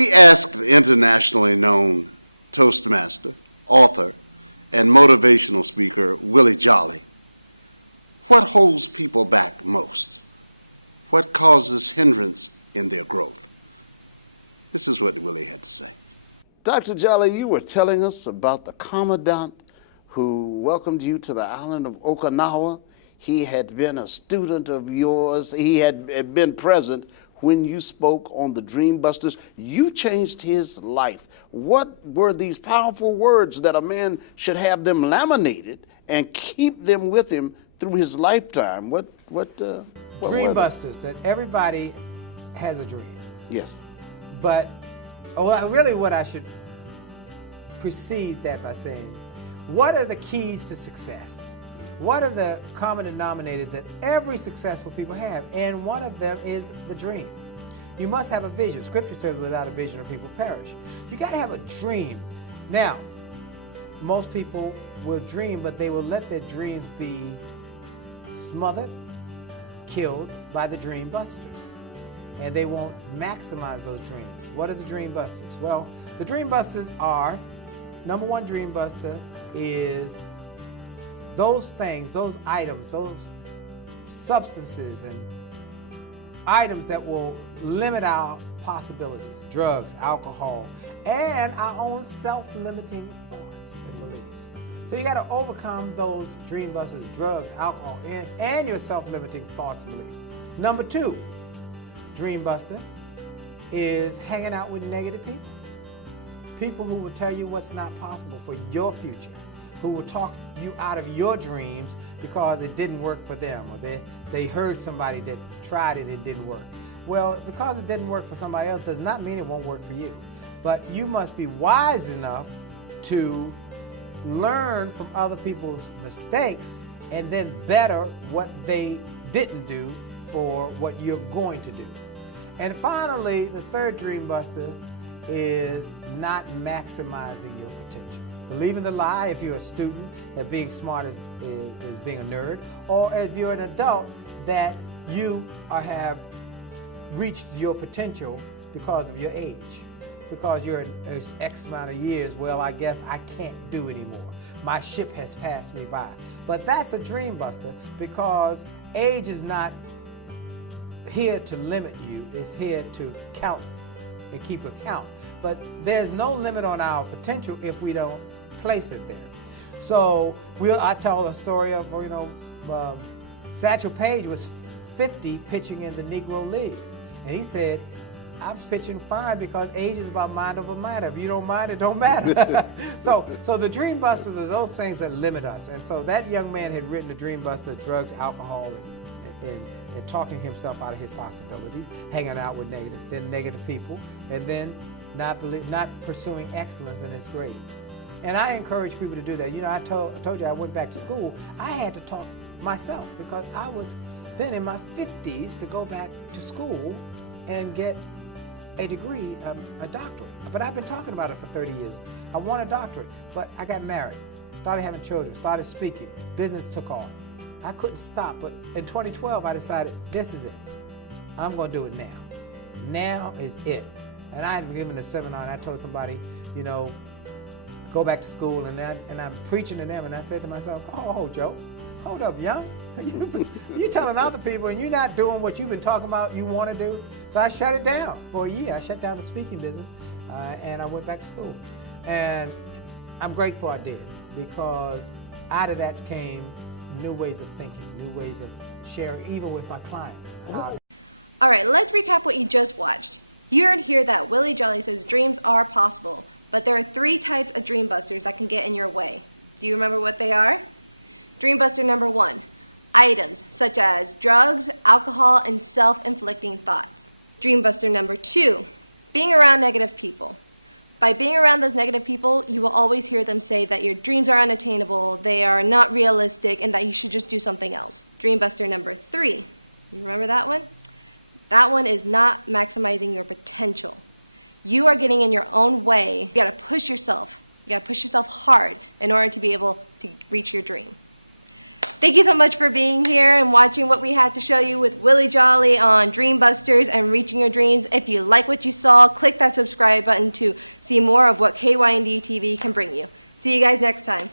we asked the internationally known Toastmaster, author, and motivational speaker, Willie Jolley, what holds people back most? What causes hindrance in their growth? This is what Willie had to say. Dr. Jolley, you were telling us about the Commandant who welcomed you to the island of Okinawa. He had been a student of yours. He had been present when you spoke on the Dreambusters. You changed his life. What were these powerful words that a man should have them laminated and keep them with him through his lifetime? What Dreambusters, that everybody has a dream. Yes. But really what I should precede that by saying, what are the keys to success? What are the common denominators that every successful people have? And one of them is the dream. You must have a vision. Scripture says without a vision, people perish. You got to have a dream. Now, most people will dream, but they will let their dreams be smothered, killed by the dream busters. And they won't maximize those dreams. What are the dream busters? Well, the dream busters are, number one dream buster is those things, those items, those substances and items that will limit our possibilities, drugs, alcohol, and our own self-limiting thoughts and beliefs. So you got to overcome those dream busters, drugs, alcohol, and your self-limiting thoughts and beliefs. Number two, dream buster is hanging out with negative people. People who will tell you what's not possible for your future, who will talk you out of your dreams because it didn't work for them, or they heard somebody that tried it, it didn't work. Well, because it didn't work for somebody else does not mean it won't work for you. But you must be wise enough to learn from other people's mistakes and then better what they didn't do for what you're going to do. And finally, the third dream buster is not maximizing your potential. Believing the lie if you're a student that being smart is being a nerd, or if you're an adult that you have reached your potential because of your age. Because you're X amount of years, well, I guess I can't do anymore. My ship has passed me by. But that's a dream buster because age is not here to limit you, it's here to count and keep account. But there's no limit on our potential if we don't place it there. So I tell a story of, Satchel Paige was 50 pitching in the Negro Leagues. And he said, I'm pitching fine because age is about mind over matter. If you don't mind, it don't matter. So the dream busters are those things that limit us. And so that young man had written the dream buster, drugs, alcohol, and talking himself out of his possibilities, hanging out with negative people, and then not pursuing excellence in his grades. And I encourage people to do that. I told you I went back to school. I had to talk myself because I was then in my 50s to go back to school and get a degree, a doctorate. But I've been talking about it for 30 years. I want a doctorate, but I got married, started having children, started speaking, business took off. I couldn't stop, but in 2012 I decided this is it. I'm gonna do it now. Now is it. And I had been given a seminar and I told somebody, go back to school, and I'm preaching to them, and I said to myself, oh, Joe, hold up, young. You telling other people and you're not doing what you've been talking about you want to do. So I shut it down for a year. I shut down the speaking business and I went back to school. And I'm grateful I did, because out of that came new ways of thinking, new ways of sharing, even with my clients. All right, let's recap what you just watched. You heard here that Willie Jolley says dreams are possible, but there are 3 types of dream busters that can get in your way. Do you remember what they are? Dream buster number 1. Items such as drugs, alcohol, and self-inflicting thoughts. Dream buster number 2, being around negative people. By being around those negative people, you will always hear them say that your dreams are unattainable, they are not realistic, and that you should just do something else. Dream buster number 3. You remember that one? That one is not maximizing your potential. You are getting in your own way. You gotta push yourself. You gotta push yourself hard in order to be able to reach your dream. Thank you so much for being here and watching what we had to show you with Willie Jolley on Dream Busters and Reaching Your Dreams. If you like what you saw, click that subscribe button to see more of what KYND TV can bring you. See you guys next time.